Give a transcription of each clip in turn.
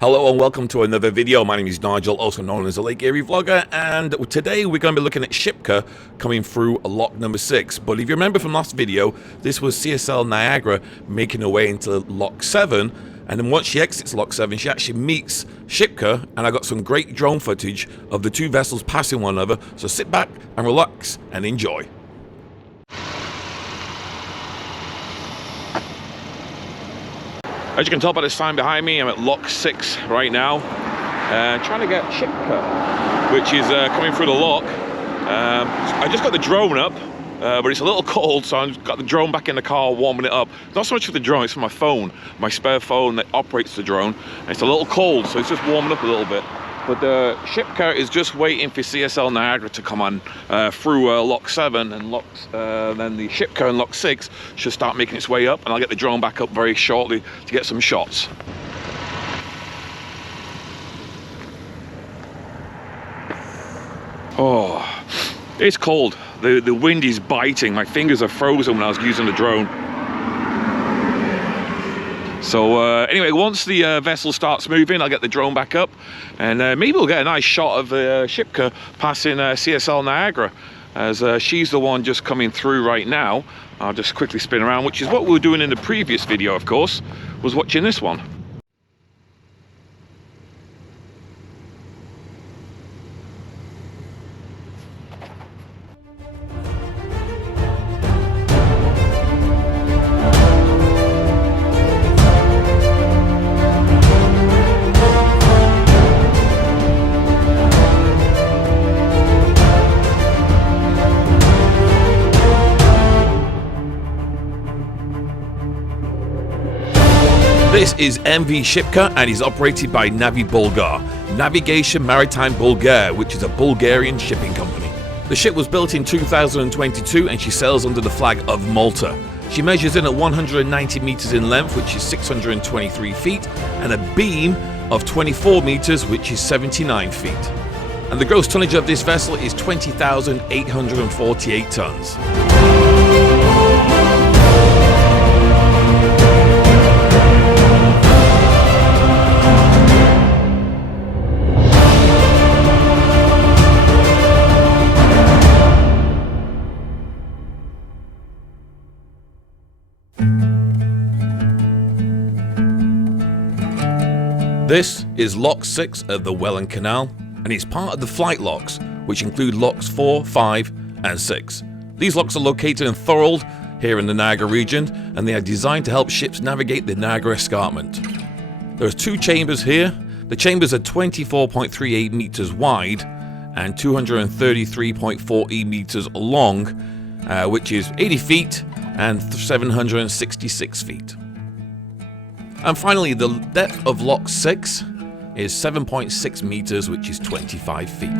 Hello and welcome to another video. My name is Nigel, also known as the Lake Erie Vlogger, and today we're going to be looking at Shipka coming through lock number 6. But if you remember from last video, this was CSL Niagara making her way into lock 7, and then once she exits lock 7, she actually meets Shipka, and I got some great drone footage of the two vessels passing one another, so sit back and relax and enjoy. As you can tell by the sign behind me, I'm at lock 6 right now, trying to get Shipka, which is coming through the lock. I just got the drone up, but it's a little cold, so I've got the drone back in the car warming it up. Not so much for the drone, it's for my phone, my spare phone that operates the drone. And it's a little cold, so it's just warming up a little bit. But the Shipka is just waiting for CSL Niagara to come on through lock 7, and then the Shipka in lock 6 should start making its way up, and I'll get the drone back up very shortly to get some shots. Oh, it's cold. The wind is biting. My fingers are frozen when I was using the drone. So anyway, once the vessel starts moving, I'll get the drone back up, and maybe we'll get a nice shot of Shipka passing CSL Niagara, as she's the one just coming through right now. I'll just quickly spin around, which is what we were doing in the previous video, of course, was watching this one. This is MV Shipka, and is operated by Navi Bulgar, Navigation Maritime Bulgaria, which is a Bulgarian shipping company. The ship was built in 2022, and she sails under the flag of Malta. She measures in at 190 meters in length, which is 623 feet, and a beam of 24 meters, which is 79 feet. And the gross tonnage of this vessel is 20,848 tons. This is lock 6 of the Welland Canal, and it's part of the flight locks, which include locks 4, 5 and 6. These locks are located in Thorold, here in the Niagara region, and they are designed to help ships navigate the Niagara Escarpment. There are 2 chambers here. The chambers are 24.38 meters wide and 233.48 meters long, which is 80 feet and 766 feet. And finally, the depth of lock 6 is 7.6 meters, which is 25 feet.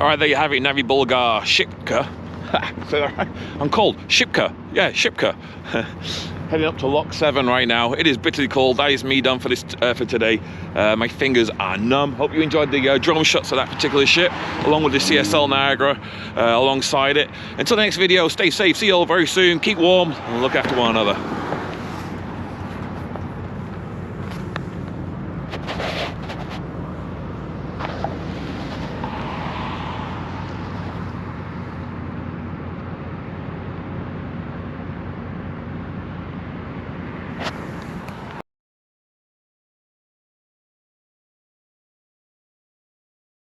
All right, there you have it, Navy Bulgar Shipka. Say that right? I'm cold. Shipka. Yeah, Shipka. Heading up to Lock 7 right now. It is bitterly cold. That is me done for this for today. My fingers are numb. Hope you enjoyed the drone shots of that particular ship, along with the CSL Niagara alongside it. Until the next video, stay safe. See you all very soon. Keep warm and look after one another.